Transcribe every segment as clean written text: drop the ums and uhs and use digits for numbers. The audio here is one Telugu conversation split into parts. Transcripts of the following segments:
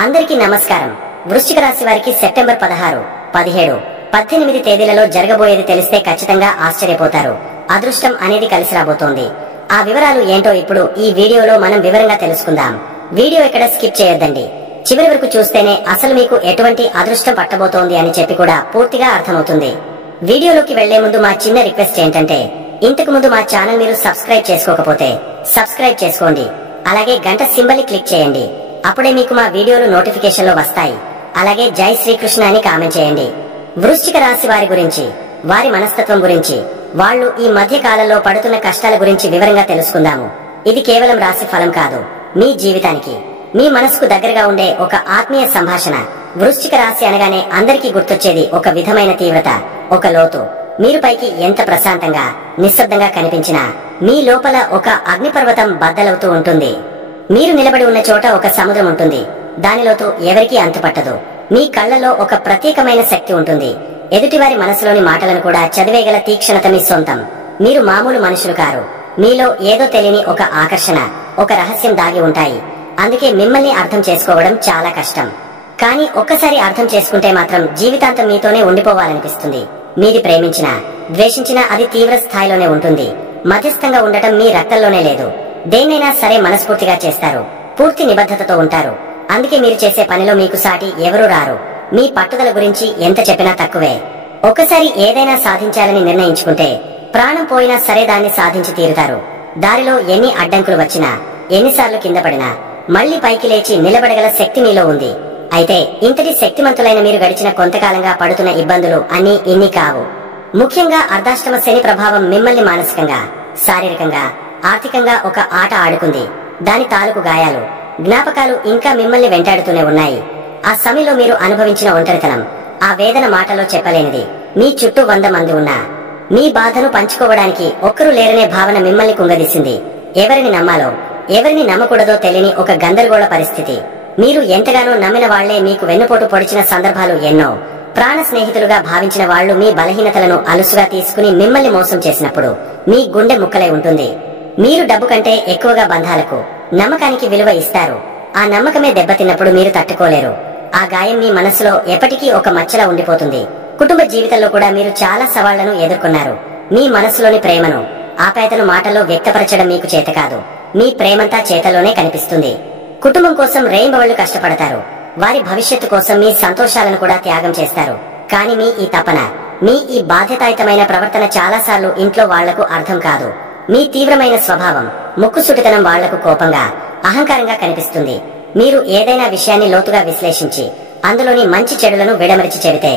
అందరికీ నమస్కారం. వృశ్చిక రాశి వారికి సెప్టెంబర్ 16, 17, 18 తేదీలలో జరగబోయేది తెలిస్తే ఖచ్చితంగా ఆశ్చర్యపోతారు. అదృష్టం అనేది కలిసి రాబోతోంది. ఆ వివరాలు ఏంటో ఇప్పుడు ఈ వీడియోలో మనం వివరంగా తెలుసుకుందాం. వీడియో ఎక్కడ స్కిప్ చేయొద్దండి. చివరి వరకు చూస్తేనే అసలు మీకు ఎటువంటి అదృష్టం పట్టబోతోంది అని చెప్పి కూడా పూర్తిగా అర్థమవుతుంది. వీడియోలోకి వెళ్లే ముందు మా చిన్న రిక్వెస్ట్ ఏంటంటే, ఇంతకు ముందు మా ఛానల్ మీరు సబ్స్క్రైబ్ చేసుకోకపోతే సబ్స్క్రైబ్ చేసుకోండి. అలాగే గంట సింబల్ ని క్లిక్ చేయండి. అప్పుడే మీకు మా వీడియోలు నోటిఫికేషన్ లో వస్తాయి. అలాగే జై శ్రీకృష్ణ అని కామెంట్ చేయండి. వృశ్చిక రాశి వారి గురించి, వారి మనస్తత్వం గురించి, వాళ్ళు ఈ మధ్య కాలంలో పడుతున్న కష్టాల గురించి వివరంగా తెలుసుకుందాము. ఇది కేవలం రాశి ఫలం కాదు, మీ జీవితానికి, మీ మనసుకు దగ్గరగా ఉండే ఒక ఆత్మీయ సంభాషణ. వృశ్చిక రాశి అనగానే అందరికీ గుర్తొచ్చేది ఒక విధమైన తీవ్రత, ఒక లోతు. మీరు పైకి ఎంత ప్రశాంతంగా, నిశ్శబ్దంగా కనిపించినా మీ లోపల ఒక అగ్నిపర్వతం బద్దలవుతూ ఉంటుంది. మీరు నిలబడి ఉన్న చోట ఒక సముద్రం ఉంటుంది. దానిలోతు ఎవరికీ అంతుపట్టదు. మీ కళ్లలో ఒక ప్రత్యేకమైన శక్తి ఉంటుంది. ఎదుటివారి మనసులోని మాటలను కూడా చదివేగల తీక్షణత మీ సొంతం. మీరు మామూలు మనుషులు కారు. మీలో ఏదో తెలియని ఒక ఆకర్షణ, ఒక రహస్యం దాగి ఉంటాయి. అందుకే మిమ్మల్ని అర్థం చేసుకోవడం చాలా కష్టం. కానీ ఒక్కసారి అర్థం చేసుకుంటే మాత్రం జీవితాంతం మీతోనే ఉండిపోవాలనిపిస్తుంది. మీది ప్రేమించినా, ద్వేషించినా అది తీవ్ర స్థాయిలోనే ఉంటుంది. మధ్యస్థంగా ఉండటం మీ రక్తంలోనే లేదు. దేన్నైనా సరే మనస్ఫూర్తిగా చేస్తారు. పూర్తి నిబద్ధతతో ఉంటారు. అందుకే మీరు చేసే పనిలో మీకు సాటి ఎవరూ రారు. మీ పట్టుదల గురించి ఎంత చెప్పినా తక్కువే. ఒకసారి ఏదైనా సాధించాలని నిర్ణయించుకుంటే ప్రాణం పోయినా సరే దాన్ని సాధించి తీరుతారు. దారిలో ఎన్ని అడ్డంకులు వచ్చినా, ఎన్నిసార్లు కింద పడినా మళ్లీ పైకి లేచి నిలబడగల శక్తి మీలో ఉంది. అయితే ఇంతటి శక్తిమంతులైన మీరు గడిచిన కొంతకాలంగా పడుతున్న ఇబ్బందులు అన్నీ ఇన్ని కావు. ముఖ్యంగా అర్ధాష్టమ శని ప్రభావం మిమ్మల్ని మానసికంగా, శారీరకంగా, ఆర్థికంగా ఒక ఆట ఆడుకుంది. దాని తాలూకు గాయాలు, జ్ఞాపకాలు ఇంకా మిమ్మల్ని వెంటాడుతూనే ఉన్నాయి. ఆ సమయంలో మీరు అనుభవించిన ఒంటరితనం, ఆ వేదన మాటలో చెప్పలేనిది. మీ చుట్టూ 100 మంది ఉన్నా మీ బాధను పంచుకోవడానికి ఒక్కరూ లేరనే భావన మిమ్మల్ని కుంగదీసింది. ఎవరిని నమ్మాలో, ఎవరిని నమ్మకూడదో తెలియని ఒక గందరగోళ పరిస్థితి. మీరు ఎంతగానో నమ్మిన వాళ్లే మీకు వెన్నుపోటు పొడిచిన సందర్భాలు ఎన్నో. ప్రాణ స్నేహితులుగా భావించిన వాళ్లు మీ బలహీనతలను అలుసుగా తీసుకుని మిమ్మల్ని మోసం చేసినప్పుడు మీ గుండె ముక్కలై ఉంటుంది. మీరు డబ్బు కంటే ఎక్కువగా బంధాలకు, నమ్మకానికి విలువ ఇస్తారు. ఆ నమ్మకమే దెబ్బతిన్నప్పుడు మీరు తట్టుకోలేరు. ఆ గాయం మీ మనసులో ఎప్పటికీ ఒక మచ్చలా ఉండిపోతుంది. కుటుంబ జీవితంలో కూడా మీరు చాలా సవాళ్లను ఎదుర్కొన్నారు. మీ మనసులోని ప్రేమను, ఆప్యాయతను మాటల్లో వ్యక్తపరచడం మీకు చేత కాదు. మీ ప్రేమంతా చేతలోనే కనిపిస్తుంది. కుటుంబం కోసం రేయింబవళ్లు కష్టపడతారు. వారి భవిష్యత్తు కోసం మీ సంతోషాలను కూడా త్యాగం చేస్తారు. కానీ మీ ఈ తపన, మీ ఈ బాధ్యతాయుతమైన ప్రవర్తన చాలాసార్లు ఇంట్లో వాళ్లకు అర్థం కాదు. మీ తీవ్రమైన స్వభావం, ముక్కుసూటితనం వాళ్లకు కోపంగా, అహంకారంగా కనిపిస్తుంది. మీరు ఏదైనా విషయాన్ని లోతుగా విశ్లేషించి అందులోని మంచి చెడులను విడమరిచి చెబితే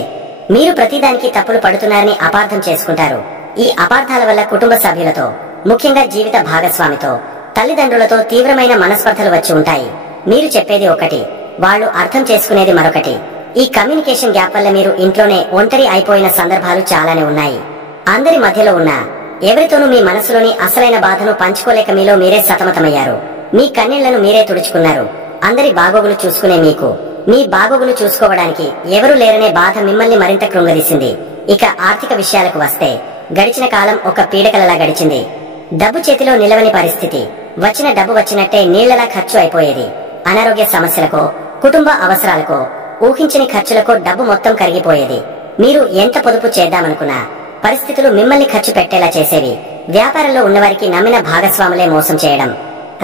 మీరు ప్రతిదానికి తప్పులు పడుతున్నారని అపార్థం చేసుకుంటారు. ఈ అపార్థాల వల్ల కుటుంబ సభ్యులతో, ముఖ్యంగా జీవిత భాగస్వామితో, తల్లిదండ్రులతో తీవ్రమైన మనస్పర్ధలు వచ్చి ఉంటాయి. మీరు చెప్పేది ఒకటి, వాళ్లు అర్థం చేసుకునేది మరొకటి. ఈ కమ్యూనికేషన్ గ్యాప్ వల్ల మీరు ఇంట్లోనే ఒంటరి అయిపోయిన సందర్భాలు చాలానే ఉన్నాయి. అందరి మధ్యలో ఉన్న ఎవరితోనూ మీ మనసులోని అసలైన బాధను పంచుకోలేక మీలో మీరే సతమతమయ్యారు. మీ కన్నీళ్లను మీరే తుడుచుకున్నారు. అందరి బాగోగులు చూసుకునే మీకు, మీ బాగోగులు చూసుకోవడానికి ఎవరూ లేరనే బాధ మిమ్మల్ని మరింత కృంగదీసింది. ఇక ఆర్థిక విషయాలకు వస్తే గడిచిన కాలం ఒక పీడకలలా గడిచింది. డబ్బు చేతిలో నిలవని పరిస్థితి. వచ్చిన డబ్బు వచ్చినట్టే నీళ్లలా ఖర్చు అయిపోయేది. అనారోగ్య సమస్యలకో, కుటుంబ అవసరాలకో, ఊహించని ఖర్చులకో డబ్బు మొత్తం కరిగిపోయేది. మీరు ఎంత పొదుపు చేద్దామనుకున్నా పరిస్థితులు మిమ్మల్ని ఖర్చు పెట్టేలా చేసేవి. వ్యాపారంలో ఉన్నవారికి నమ్మిన భాగస్వాములే మోసం చేయడం,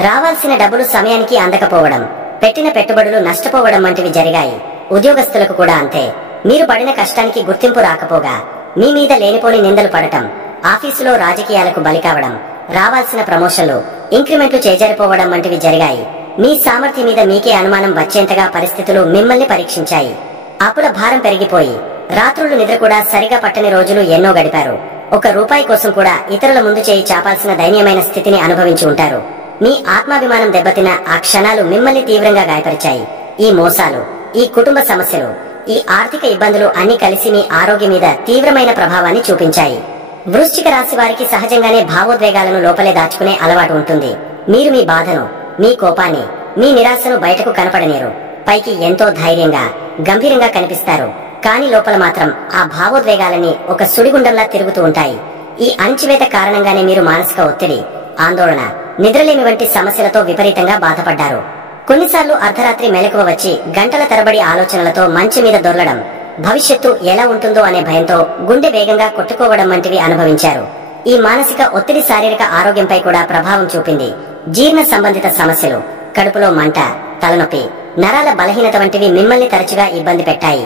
రావాల్సిన డబ్బులు సమయానికి అందకపోవడం, పెట్టిన పెట్టుబడులు నష్టపోవడం వంటివి జరిగాయి. ఉద్యోగస్తులకు కూడా అంతే. మీరు పడిన కష్టానికి గుర్తింపు రాకపోగా మీ మీద లేనిపోని నిందలు పడటం, ఆఫీసులో రాజకీయాలకు బలి కావడం, రావాల్సిన ప్రమోషన్లు, ఇంక్రిమెంట్లు చేజారిపోవడం వంటివి జరిగాయి. మీ సామర్థ్యం మీద మీకే అనుమానం వచ్చేంతగా పరిస్థితులు మిమ్మల్ని పరీక్షించాయి. అప్పుల భారం పెరిగిపోయి రాత్రులు నిద్ర కూడా సరిగా పట్టని రోజులు ఎన్నో గడిపారు. ఒక రూపాయి కోసం కూడా ఇతరుల ముందు చేయి చాపాల్సిన దయనీయమైన స్థితిని అనుభవించి ఉంటారు. మీ ఆత్మాభిమానం దెబ్బతిన్న ఆ క్షణాలు మిమ్మల్ని తీవ్రంగా గాయపరిచాయి. ఈ మోసాలు, ఈ కుటుంబ సమస్యలు, ఈ ఆర్థిక ఇబ్బందులు అన్ని కలిసి మీ ఆరోగ్యం మీద తీవ్రమైన ప్రభావాన్ని చూపించాయి. వృశ్చిక రాశి వారికి సహజంగానే భావోద్వేగాలను లోపలే దాచుకునే అలవాటు ఉంటుంది. మీరు మీ బాధను, మీ కోపాన్ని, మీ నిరాశను బయటకు కనపడనేరు. పైకి ఎంతో ధైర్యంగా, గంభీరంగా కనిపిస్తారు. కానీ లోపల మాత్రం ఆ భావోద్వేగాలన్నీ ఒక సుడిగుండంలా తిరుగుతూ ఉంటాయి. ఈ అణచివేత కారణంగానే మీరు మానసిక ఒత్తిడి, ఆందోళన, నిద్రలేమి వంటి సమస్యలతో విపరీతంగా బాధపడ్డారు. కొన్నిసార్లు అర్ధరాత్రి మెలకువ వచ్చి గంటల తరబడి ఆలోచనలతో మంచం మీద దొర్లడం, భవిష్యత్తు ఎలా ఉంటుందో అనే భయంతో గుండె వేగంగా కొట్టుకోవడం వంటివి అనుభవించారు. ఈ మానసిక ఒత్తిడి శారీరక ఆరోగ్యంపై కూడా ప్రభావం చూపింది. జీర్ణ సంబంధిత సమస్యలు, కడుపులో మంట, తలనొప్పి, నరాల బలహీనత వంటివి మిమ్మల్ని తరచుగా ఇబ్బంది పెట్టాయి.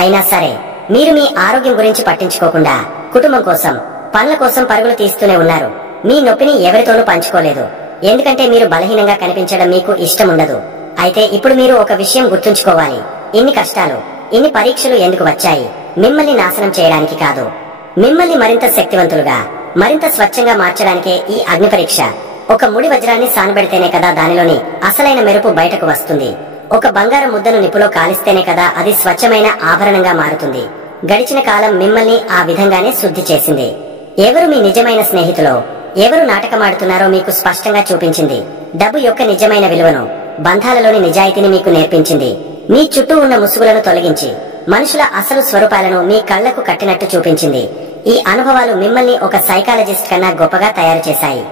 అయినా సరే మీరు మీ ఆరోగ్యం గురించి పట్టించుకోకుండా కుటుంబం కోసం, పనుల కోసం పరుగులు తీస్తూనే ఉన్నారు. మీ నొప్పిని ఎవరితోనూ పంచుకోలేదు. ఎందుకంటే మీరు బలహీనంగా కనిపించడం మీకు ఇష్టముండదు. అయితే ఇప్పుడు మీరు ఒక విషయం గుర్తుంచుకోవాలి. ఇన్ని కష్టాలు, ఇన్ని పరీక్షలు ఎందుకు వచ్చాయి? మిమ్మల్ని నాశనం చేయడానికి కాదు. మిమ్మల్ని మరింత శక్తివంతులుగా, మరింత స్వచ్ఛంగా మార్చడానికే ఈ అగ్ని పరీక్ష. ఒక ముడి వజ్రాన్ని సానబెడితేనే కదా దానిలోని అసలైన మెరుపు బయటకు వస్తుంది. ఒక బంగారం ముద్దను నిప్పులో కాలిస్తేనే కదా అది స్వచ్ఛమైన ఆభరణంగా మారుతుంది. గడిచిన కాలం మిమ్మల్ని ఆ విధంగానే శుద్ధి చేసింది. ఎవరు మీ నిజమైన స్నేహితులో, ఎవరు నాటకమాడుతున్నారో మీకు స్పష్టంగా చూపించింది. డబ్బు యొక్క నిజమైన విలువను, బంధాలలోని నిజాయితీని మీకు నేర్పించింది. మీ చుట్టూ ఉన్న ముసుగులను తొలగించి మనుషుల అసలు స్వరూపాలను మీ కళ్లకు కట్టినట్టు చూపించింది. ఈ అనుభవాలు మిమ్మల్ని ఒక సైకాలజిస్ట్ కన్నా గొప్పగా తయారు చేశాయి.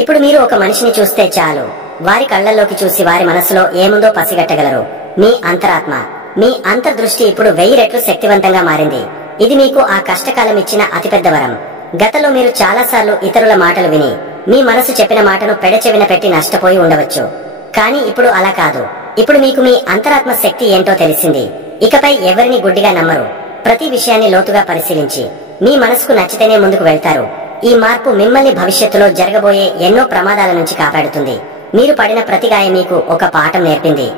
ఇప్పుడు మీరు ఒక మనిషిని చూస్తే చాలు, వారి కళ్లల్లోకి చూసి వారి మనసులో ఏముందో పసిగట్టగలరు. మీ అంతరాత్మ, మీ అంతర్దృష్టి ఇప్పుడు 1000 రెట్లు శక్తివంతంగా మారింది. ఇది మీకు ఆ కష్టకాలం ఇచ్చిన అతిపెద్ద వరం. గతంలో మీరు చాలాసార్లు ఇతరుల మాటలు విని మీ మనసు చెప్పిన మాటను పెడచెవిన పెట్టి నష్టపోయి ఉండవచ్చు. కానీ ఇప్పుడు అలా కాదు. ఇప్పుడు మీకు మీ అంతరాత్మ శక్తి ఏంటో తెలిసింది. ఇకపై ఎవరిని గుడ్డిగా నమ్మరు. ప్రతి విషయాన్ని లోతుగా పరిశీలించి మీ మనసుకు నచ్చితేనే ముందుకు వెళ్తారు. ఈ మార్పు మిమ్మల్ని భవిష్యత్తులో జరగబోయే ఎన్నో ప్రమాదాల నుంచి కాపాడుతుంది. మీరు పడిన ప్రతి గాయం మీకు ఒక పాఠం నేర్పింది.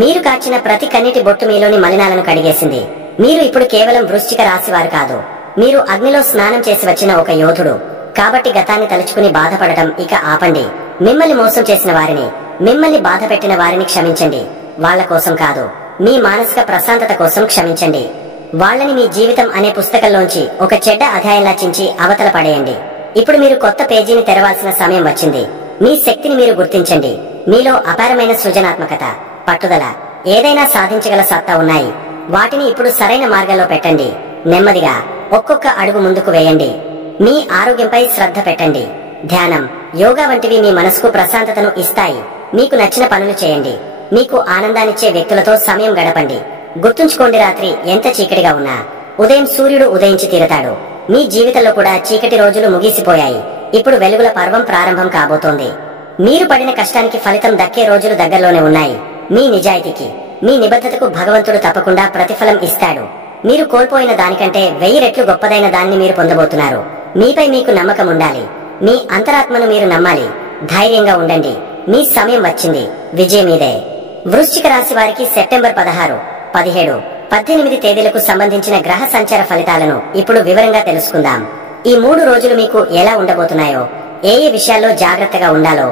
మీరు కాచిన ప్రతి కన్నీటి బొట్టు మీలోని మలినాలను కడిగేసింది. మీరు ఇప్పుడు కేవలం వృశ్చిక రాశి వారు కాదు. మీరు అగ్నిలో స్నానం చేసి వచ్చిన ఒక యోధుడు. కాబట్టి గతాన్ని తలుచుకుని బాధపడటం ఇక ఆపండి. మిమ్మల్ని మోసం చేసిన వారిని, మిమ్మల్ని బాధ పెట్టిన వారిని క్షమించండి. వాళ్ల కోసం కాదు, మీ మానసిక ప్రశాంతత కోసం క్షమించండి. వాళ్ళని మీ జీవితం అనే పుస్తకంలోంచి ఒక చెడ్డ అధ్యాయంలా చించి అవతల పడేయండి. ఇప్పుడు మీరు కొత్త పేజీని తెరవాల్సిన సమయం వచ్చింది. మీ శక్తిని మీరు గుర్తించండి. మీలో అపారమైన సృజనాత్మకత, పట్టుదల, ఏదైనా సాధించగల సత్తా ఉన్నాయి. వాటిని ఇప్పుడు సరైన మార్గంలో పెట్టండి. నెమ్మదిగా ఒక్కొక్క అడుగు ముందుకు వేయండి. మీ ఆరోగ్యంపై శ్రద్ధ పెట్టండి. ధ్యానం, యోగా వంటివి మీ మనసుకు ప్రశాంతతను ఇస్తాయి. మీకు నచ్చిన పనులు చేయండి. మీకు ఆనందాన్నిచ్చే వ్యక్తులతో సమయం గడపండి. గుర్తుంచుకోండి, రాత్రి ఎంత చీకటిగా ఉన్నా ఉదయం సూర్యుడు ఉదయించి తీరతాడు. మీ జీవితంలో కూడా చీకటి రోజులు ముగిసిపోయాయి. ఇప్పుడు వెలుగుల పర్వం ప్రారంభం కాబోతోంది. మీరు పడిన కష్టానికి ఫలితం దక్కే రోజులు దగ్గరలోనే ఉన్నాయి. మీ నిజాయితీకి, మీ నిబద్ధతకు భగవంతుడు తప్పకుండా ప్రతిఫలం ఇస్తాడు. మీరు కోల్పోయిన దానికంటే 1000 రెట్లు గొప్పదైన దాన్ని మీరు పొందబోతున్నారు. మీపై మీకు నమ్మకం ఉండాలి. మీ అంతరాత్మను మీరు నమ్మాలి. ధైర్యంగా ఉండండి. మీ సమయం వచ్చింది. విజయం మీదే. వృశ్చిక రాశి వారికి సెప్టెంబర్ 16, 17, 18 తేదీలకు సంబంధించిన గ్రహ సంచార ఫలితాలను ఇప్పుడు వివరంగా తెలుసుకుందాం. ఈ 3 రోజులు మీకు ఎలా ఉండబోతున్నాయో, ఏ ఏ విషయాల్లో జాగ్రత్తగా ఉండాలో,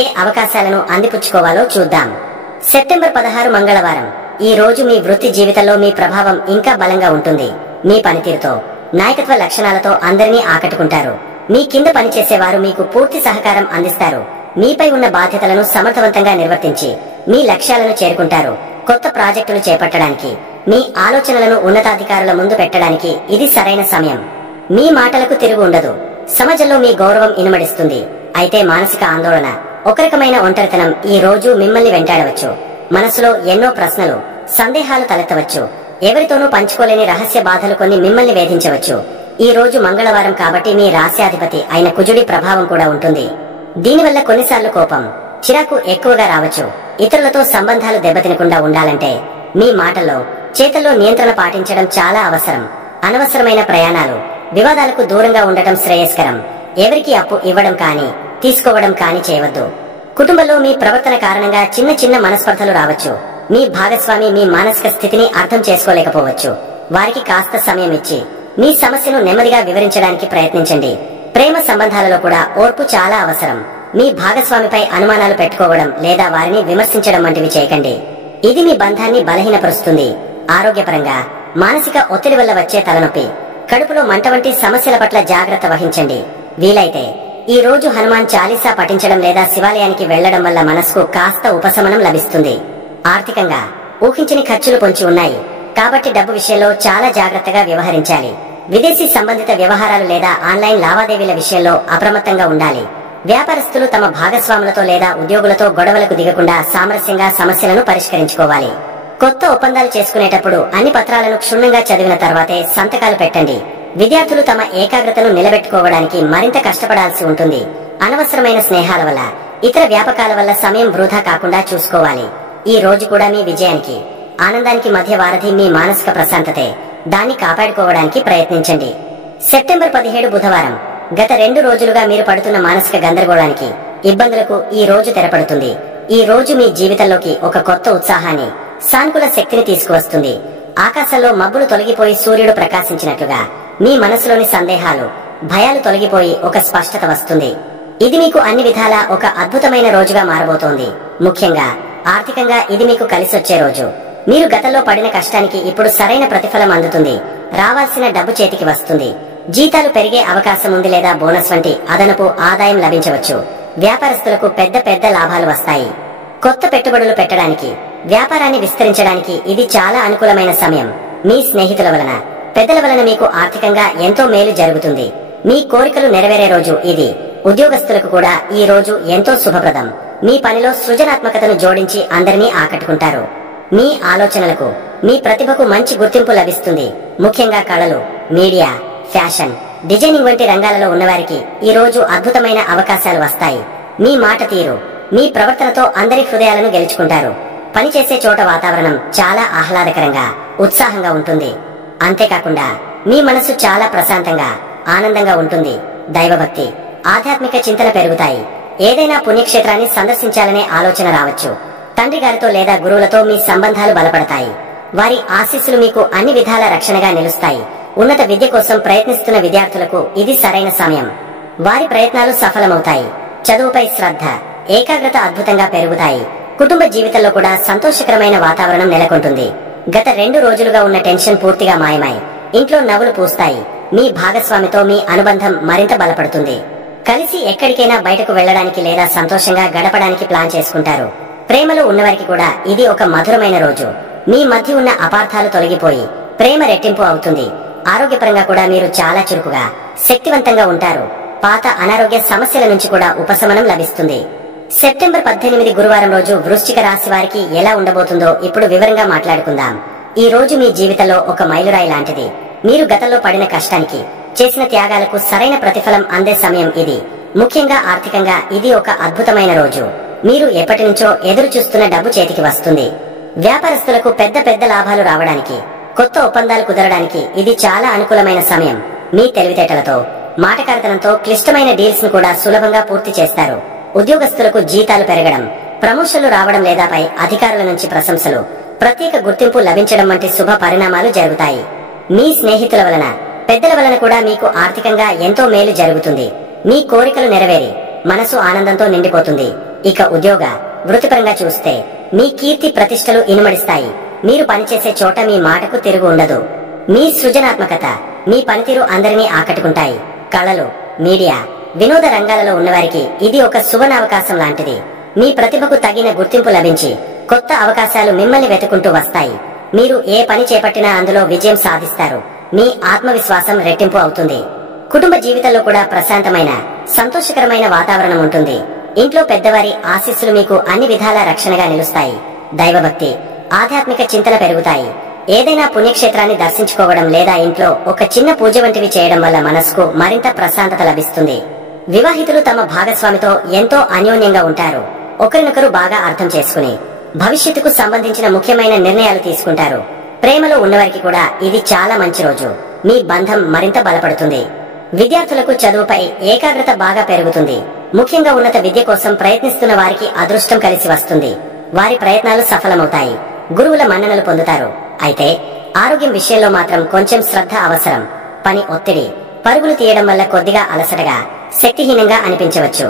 ఏ అవకాశాలను అందిపుచ్చుకోవాలో చూద్దాం. సెప్టెంబర్ 16 మంగళవారం. ఈ రోజు మీ వృత్తి జీవితంలో మీ ప్రభావం ఇంకా బలంగా ఉంటుంది. మీ పనితీరుతో, నాయకత్వ లక్షణాలతో అందరినీ ఆకట్టుకుంటారు. మీ కింద పనిచేసేవారు మీకు పూర్తి సహకారం అందిస్తారు. మీపై ఉన్న బాధ్యతలను సమర్థవంతంగా నిర్వర్తించి మీ లక్ష్యాలను చేరుకుంటారు. కొత్త ప్రాజెక్టులు చేపట్టడానికి, మీ ఆలోచనలను ఉన్నతాధికారుల ముందు పెట్టడానికి ఇది సరైన సమయం. మీ మాటలకు తిరుగు ఉండదు. సమాజంలో మీ గౌరవం ఇనుమడిస్తుంది. అయితే మానసిక ఆందోళన, ఒక రకమైన ఒంటరితనం ఈ రోజు మిమ్మల్ని వెంటాడవచ్చు. మనసులో ఎన్నో ప్రశ్నలు, సందేహాలు తలెత్తవచ్చు. ఎవరితోనూ పంచుకోలేని రహస్య బాధలు కొన్ని మిమ్మల్ని వేధించవచ్చు. ఈ రోజు మంగళవారం కాబట్టి మీ రాశ్యాధిపతి అయిన కుజుడి ప్రభావం కూడా ఉంటుంది. దీనివల్ల కొన్నిసార్లు కోపం, చిరాకు ఎక్కువగా రావచ్చు. ఇతరులతో సంబంధాలు దెబ్బతినకుండా ఉండాలంటే మీ మాటల్లో, చేతల్లో నియంత్రణ పాటించడం చాలా అవసరం. అనవసరమైన ప్రయాణాలు, వివాదాలకు దూరంగా ఉండటం శ్రేయస్కరం. ఎవరికి అప్పు ఇవ్వడం కానీ, తీసుకోవడం కానీ చేయవద్దు. కుటుంబంలో మీ ప్రవర్తన కారణంగా చిన్న చిన్న మనస్పర్ధలు రావచ్చు. మీ భాగస్వామి మీ మానసిక స్థితిని అర్థం చేసుకోలేకపోవచ్చు. వారికి కాస్త సమయం ఇచ్చి మీ సమస్యను నెమ్మదిగా వివరించడానికి ప్రయత్నించండి. ప్రేమ సంబంధాలలో కూడా ఓర్పు చాలా అవసరం. మీ భాగస్వామిపై అనుమానాలు పెట్టుకోవడం లేదా వారిని విమర్శించడం వంటివి చేయకండి. ఇది మీ బంధాన్ని బలహీనపరుస్తుంది. ఆరోగ్యపరంగా మానసిక ఒత్తిడి వల్ల వచ్చే తలనొప్పి, కడుపులో మంట వంటి సమస్యల పట్ల జాగ్రత్త వహించండి. వీలైతే ఈ రోజు హనుమాన్ చాలీసా పఠించడం లేదా శివాలయానికి వెళ్లడం వల్ల మనసుకు కాస్త ఉపశమనం లభిస్తుంది. ఆర్థికంగా ఊహించని ఖర్చులు పొంచి ఉన్నాయి. కాబట్టి డబ్బు విషయంలో చాలా జాగ్రత్తగా వ్యవహరించాలి. విదేశీ సంబంధిత వ్యవహారాలు లేదా ఆన్లైన్ లావాదేవీల విషయంలో అప్రమత్తంగా ఉండాలి. వ్యాపారస్తులు తమ భాగస్వాములతో లేదా ఉద్యోగులతో గొడవలకు దిగకుండా సామరస్యంగా సమస్యలను పరిష్కరించుకోవాలి. కొత్త ఒప్పందాలు చేసుకునేటప్పుడు అన్ని పత్రాలను క్షుణ్ణంగా చదివిన తర్వాతే సంతకాలు పెట్టండి. విద్యార్థులు తమ ఏకాగ్రతను నిలబెట్టుకోవడానికి మరింత కష్టపడాల్సి ఉంటుంది. అనవసరమైన స్నేహాల వల్ల, ఇతర వ్యాపకాల వల్ల సమయం వృధా కాకుండా చూసుకోవాలి. ఈ రోజు కూడా మీ విజయానికి, ఆనందానికి మధ్య వారధి మీ మానసిక ప్రశాంతతే. దాన్ని కాపాడుకోవడానికి ప్రయత్నించండి. సెప్టెంబర్ 17 బుధవారం. గత 2 రోజులుగా మీరు పడుతున్న మానసిక గందరగోళానికి, ఇబ్బందులకు ఈ రోజు తెరపడుతుంది. ఈ రోజు మీ జీవితంలోకి ఒక కొత్త ఉత్సాహాన్ని, సానుకూల శక్తిని తీసుకువస్తుంది. ఆకాశంలో మబ్బులు తొలగిపోయి సూర్యుడు ప్రకాశించినట్లుగా మీ మనసులోని సందేహాలు, భయాలు తొలగిపోయి ఒక స్పష్టత వస్తుంది. ఇది మీకు అన్ని విధాలా ఒక అద్భుతమైన రోజుగా మారబోతోంది. ముఖ్యంగా ఆర్థికంగా ఇది మీకు కలిసొచ్చే రోజు. మీరు గతంలో పడిన కష్టానికి ఇప్పుడు సరైన ప్రతిఫలం అందుతుంది. రావాల్సిన డబ్బు చేతికి వస్తుంది. జీతాలు పెరిగే అవకాశం ఉంది లేదా బోనస్ వంటి అదనపు ఆదాయం లభించవచ్చు. వ్యాపారస్తులకు పెద్ద పెద్ద లాభాలు వస్తాయి. కొత్త పెట్టుబడులు పెట్టడానికి, వ్యాపారాన్ని విస్తరించడానికి ఇది చాలా అనుకూలమైన సమయం. మీ స్నేహితుల వలన, పెద్దల వలన మీకు ఆర్థికంగా ఎంతో మేలు జరుగుతుంది. మీ కోరికలు నెరవేరే రోజు ఇది. ఉద్యోగస్తులకు కూడా ఈ రోజు ఎంతో శుభప్రదం. మీ పనిలో సృజనాత్మకతను జోడించి అందరినీ ఆకట్టుకుంటారు. మీ ఆలోచనలకు, మీ ప్రతిభకు మంచి గుర్తింపు లభిస్తుంది. ముఖ్యంగా కళలు, మీడియా, ఫ్యాషన్, డిజైనింగ్ వంటి రంగాలలో ఉన్నవారికి ఈ రోజు అద్భుతమైన అవకాశాలు వస్తాయి. మీ మాట తీరు, మీ ప్రవర్తనతో అందరి హృదయాలను గెలుచుకుంటారు. పనిచేసే చోట వాతావరణం చాలా ఆహ్లాదకరంగా, ఉత్సాహంగా ఉంటుంది. అంతేకాకుండా మీ మనసు చాలా ప్రశాంతంగా, ఆనందంగా ఉంటుంది. దైవభక్తి, ఆధ్యాత్మిక చింతన పెరుగుతాయి. ఏదైనా పుణ్యక్షేత్రాన్ని సందర్శించాలనే ఆలోచన రావచ్చు. తండ్రి గారితో లేదా గురువులతో మీ సంబంధాలు బలపడతాయి. వారి ఆశీస్సులు మీకు అన్ని విధాల రక్షణగా నిలుస్తాయి. ఉన్నత విద్య కోసం ప్రయత్నిస్తున్న విద్యార్థులకు ఇది సరైన సమయం. వారి ప్రయత్నాలు సఫలమవుతాయి. చదువుపై శ్రద్ధ, ఏకాగ్రత అద్భుతంగా పెరుగుతాయి. కుటుంబ జీవితంలో కూడా సంతోషకరమైన వాతావరణం నెలకొంటుంది. గత 2 రోజులుగా ఉన్న టెన్షన్ పూర్తిగా మాయమై ఇంట్లో నవ్వులు పూస్తాయి. మీ భాగస్వామితో మీ అనుబంధం మరింత బలపడుతుంది. కలిసి ఎక్కడికైనా బయటకు వెళ్లడానికి లేదా సంతోషంగా గడపడానికి ప్లాన్ చేసుకుంటారు. ప్రేమలో ఉన్నవారికి కూడా ఇది ఒక మధురమైన రోజు. మీ మధ్య ఉన్న అపార్థాలు తొలగిపోయి ప్రేమ రెట్టింపు అవుతుంది. ఆరోగ్యపరంగా కూడా మీరు చాలా చురుకుగా, శక్తివంతంగా ఉంటారు. పాత అనారోగ్య సమస్యల నుంచి కూడా ఉపశమనం లభిస్తుంది. సెప్టెంబర్ 18 గురువారం రోజు వృశ్చిక రాశి వారికి ఎలా ఉండబోతుందో ఇప్పుడు వివరంగా మాట్లాడుకుందాం. ఈ రోజు మీ జీవితంలో ఒక మైలురాయి లాంటిది. మీరు గతంలో పడిన కష్టానికి, చేసిన త్యాగాలకు సరైన ప్రతిఫలం అందే సమయం ఇది. ముఖ్యంగా ఆర్థికంగా ఇది ఒక అద్భుతమైన రోజు. మీరు ఎప్పటి నుంచో ఎదురు చూస్తున్న డబ్బు చేతికి వస్తుంది. వ్యాపారస్తులకు పెద్ద పెద్ద లాభాలు రావడానికి, కొత్త ఒప్పందాలు కుదరడానికి ఇది చాలా అనుకూలమైన సమయం. మీ తెలివితేటలతో, మాటకారితనంతో క్లిష్టమైన డీల్స్ ను కూడా సులభంగా పూర్తి చేస్తారు. ఉద్యోగస్తులకు జీతాలు పెరగడం, ప్రమోషన్లు రావడం లేదా పై అధికారుల నుంచి ప్రశంసలు, ప్రత్యేక గుర్తింపు లభించడం వంటి శుభ పరిణామాలు జరుగుతాయి. మీ స్నేహితుల వలన, పెద్దల వలన కూడా మీకు ఆర్థికంగా ఎంతో మేలు జరుగుతుంది. మీ కోరికలు నెరవేరి మనసు ఆనందంతో నిండిపోతుంది. ఇక ఉద్యోగ, వృత్తిపరంగా చూస్తే మీ కీర్తి ప్రతిష్టలు ఇనుమడిస్తాయి. మీరు పనిచేసే చోట మీ మాటకు తిరుగు ఉండదు. మీ సృజనాత్మకత, మీ పనితీరు అందరినీ ఆకట్టుకుంటాయి. కళలు, మీడియా, వినోద రంగాలలో ఉన్నవారికి ఇది ఒక సువర్ణావకాశం లాంటిది. మీ ప్రతిభకు తగిన గుర్తింపు లభించి కొత్త అవకాశాలు మిమ్మల్ని వెతుకుంటూ వస్తాయి. మీరు ఏ పని చేపట్టినా అందులో విజయం సాధిస్తారు. మీ ఆత్మవిశ్వాసం రెట్టింపు అవుతుంది. కుటుంబ జీవితంలో కూడా ప్రశాంతమైన, సంతోషకరమైన వాతావరణం ఉంటుంది. ఇంట్లో పెద్దవారి ఆశీస్సులు మీకు అన్ని విధాల రక్షణగా నిలుస్తాయి. దైవభక్తి, ఆధ్యాత్మిక చింతన పెరుగుతాయి. ఏదైనా పుణ్యక్షేత్రాన్ని దర్శించుకోవడం లేదా ఇంట్లో ఒక చిన్న పూజ వంటివి చేయడం వల్ల మనసుకు మరింత ప్రశాంతత లభిస్తుంది. వివాహితులు తమ భాగస్వామితో ఎంతో అన్యోన్యంగా ఉంటారు. ఒకరినొకరు బాగా అర్థం చేసుకుని భవిష్యత్తుకు సంబంధించిన ముఖ్యమైన నిర్ణయాలు తీసుకుంటారు. ప్రేమలో ఉన్నవారికి కూడా ఇది చాలా మంచి రోజు. మీ బంధం మరింత బలపడుతుంది. విద్యార్థులకు చదువుపై ఏకాగ్రత బాగా పెరుగుతుంది. ముఖ్యంగా ఉన్నత విద్య కోసం ప్రయత్నిస్తున్న వారికి అదృష్టం కలిసి వస్తుంది. వారి ప్రయత్నాలు సఫలమవుతాయి. గురువుల మన్ననలు పొందుతారు. అయితే ఆరోగ్యం విషయంలో మాత్రం కొంచెం శ్రద్ధ అవసరం. పని ఒత్తిడి, పరుగులు తీయడం వల్ల కొద్దిగా అలసటగా, శక్తిహీనంగా అనిపించవచ్చు.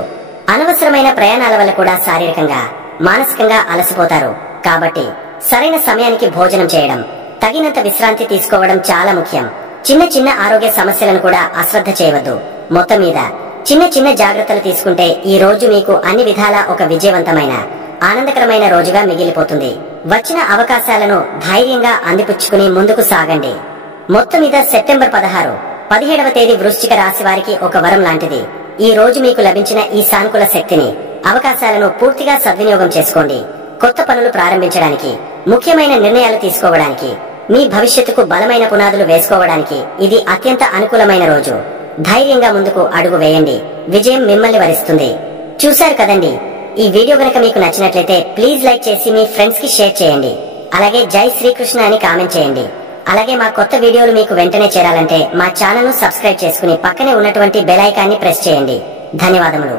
అనవసరమైన ప్రయాణాల వల్ల కూడా శారీరకంగా, మానసికంగా అలసిపోతారు. కాబట్టి సరైన సమయానికి భోజనం చేయడం, తగినంత విశ్రాంతి తీసుకోవడం చాలా ముఖ్యం. చిన్న చిన్న ఆరోగ్య సమస్యలను కూడా అశ్రద్ధ చేయవద్దు. మొత్తం మీద చిన్న చిన్న జాగ్రత్తలు తీసుకుంటే ఈ రోజు మీకు అన్ని విధాలా ఒక విజయవంతమైన, ఆనందకరమైన రోజుగా మిగిలిపోతుంది. వచ్చిన అవకాశాలను ధైర్యంగా అందిపుచ్చుకుని ముందుకు సాగండి. మొత్తం మీద సెప్టెంబర్ 16, 17వ తేదీ వృశ్చిక రాశి వారికి ఒక వరం లాంటిది. ఈ రోజు మీకు లభించిన ఈ సానుకూల శక్తిని, అవకాశాలను పూర్తిగా సద్వినియోగం చేసుకోండి. కొత్త పనులు ప్రారంభించడానికి, ముఖ్యమైన నిర్ణయాలు తీసుకోవడానికి, మీ భవిష్యత్తుకు బలమైన పునాదులు వేసుకోవడానికి ఇది అత్యంత అనుకూలమైన రోజు. ధైర్యంగా ముందుకు అడుగు వేయండి. విజయం మిమ్మల్ని వరిస్తుంది. చూశారు కదండి, ఈ వీడియో గనక మీకు నచ్చినట్లయితే ప్లీజ్ లైక్ చేసి మీ ఫ్రెండ్స్ కి షేర్ చేయండి. అలాగే జై శ్రీకృష్ణ అని కామెంట్ చేయండి. అలాగే మా కొత్త వీడియోలు మీకు వెంటనే చేరాలంటే మా ఛానల్ ను సబ్స్క్రైబ్ చేసుకుని పక్కనే ఉన్నటువంటి బెల్ ఐకాన్ని ప్రెస్ చేయండి. ధన్యవాదములు.